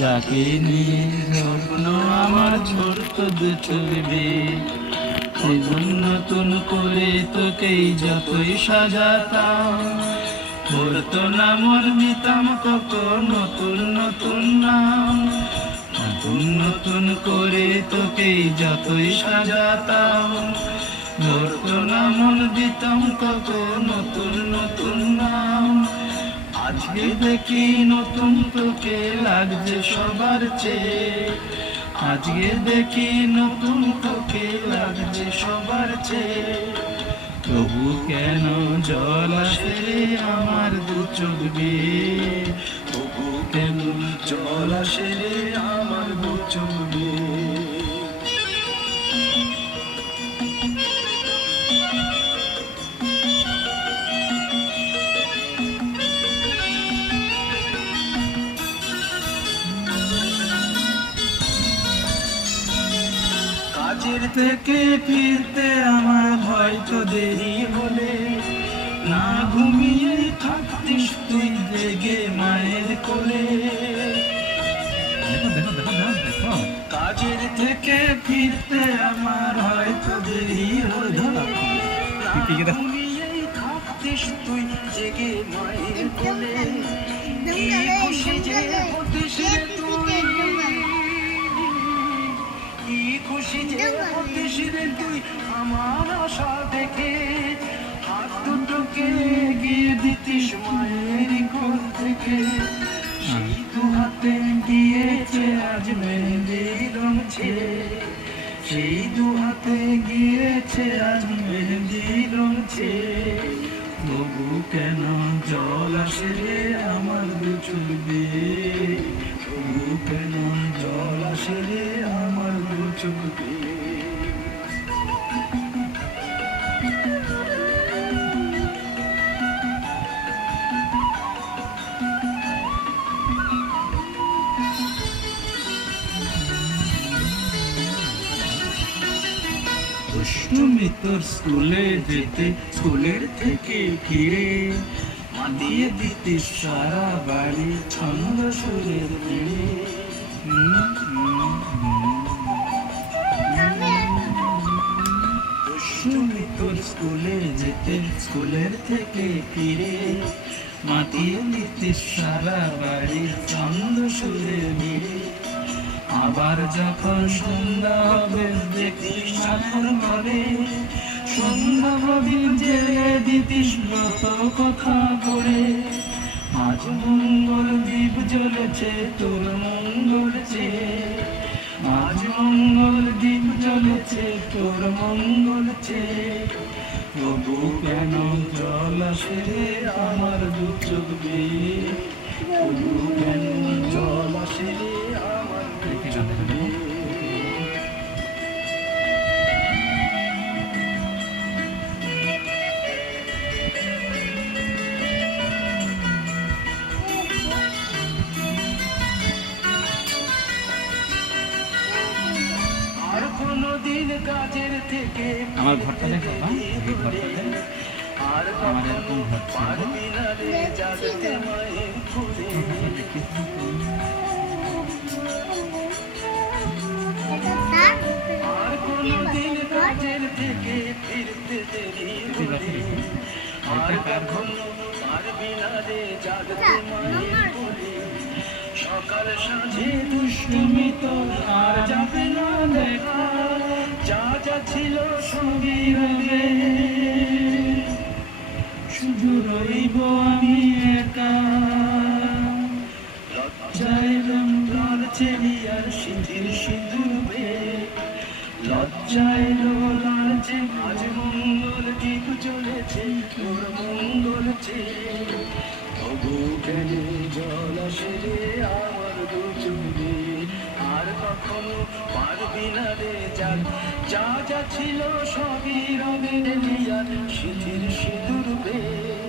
যাকে নিয়ে স্বপ্ন আমার ঝরতে চলবে, জীবন নতুন করে তোকেই যতই সাজাতাম, মরতো না মর দিতাম কখন নতুন নতুন নাম। নতুন নতুন করে তোকেই যতই সাজাতাম, মরতো না মন দিতাম কখন নতুন নতুন নাম। আজকে দেখি নতুন তোকে লাগছে সবার চেয়ে, আজকে দেখি নতুন তোকে লাগছে সবার চেয়ে। তবু কেন জল আসে রে আমার দু চোখ বেয়ে, তবু কেন জল আসে রে আমার দু চোখ বেয়ে। কাজের থেকে ফিরতে আমার হয়তো দেরি হলে, না ঘুমিয়ে থাকতিস তুই জেগে মায়ের কোলে। কাজের থেকে ফিরতে আমার হয়তো দেরি হলে, না ঘুমিয়ে থাকতিস তুই জেগে মায়ের কোলে। কি খুশি যে হতিস রে তুই, কি খুশি যে হতিস রে তুই আমার আশা দেখে। হাত দুটোকে গিয়ে দিতিস মায়ের কোল থেকে, সেই দু হাতে গিয়েছে আজ মেহেন্দির রং ছেয়ে, সেই দু হাতে গিয়েছে আজ মেহেন্দির রং ছেয়ে। তবু কেন জল আসে রে আমার দু চোখ বেয়ে, তবু কেন জল আসে রে আমার দু চোখ বেয়ে। তুমি তোর স্কুলে যেতে, স্কুলের থেকে ফিরে মাতিয়ে দিতে সারা বাড়ি ছন্দ সুরের ভিড়ে। তুমি তোর স্কুলে যেতে, স্কুলের থেকে ফিরে মাতিয়ে দিতে সারা বাড়ি ছন্দ সুরের ভিড়ে। আবার যখন সন্ধ্যা হবে দেখতিস ঠাকুর ঘরে, সন্ধ্যা প্রদীপ জেলে দিতিস যত কথা করে। আজ মঙ্গল দ্বীপ জ্বলেছে তোর মঙ্গল চেয়ে, আজ মঙ্গল দ্বীপ জ্বলেছে তোর মঙ্গল চেয়ে। তবু কেন জল আসে রে আমার দু চোখ বেয়ে, তবু কেন জল আসে রে আমার দু চোখ বেয়ে। আর কোনদিন কাজের থেকে আমার ঘরটা দেখো, আর আমার এরকম ঘর পারবি না রে জাগতে মায়ের কোলে। আর কোনদিন কাজের থেকে ফিরতে দেরি হলে, আর কখনো পারবি না রে জাগতে মায়ের কোলে। সকাল সাঁঝে দুষ্টুমি তোর আর যাবে না দেখা, যা যা ছিল সঙ্গী রবে, শুধু রইব আমি একা। লজ্জায় রং লালচে আর সিঁথির সিঁদুর বেয়ে, লজ্জায় লালচে আজ মঙ্গল দ্বীপ জ্বলেছে তোর মঙ্গল চেয়ে। তবু কেন জল আসে রে আমার দু চোখ বেয়ে, আর কখনো পারবি না রে যা যা ছিল সবই রঙের লিয়ার সিঁথির সিঁদুর বেয়ে।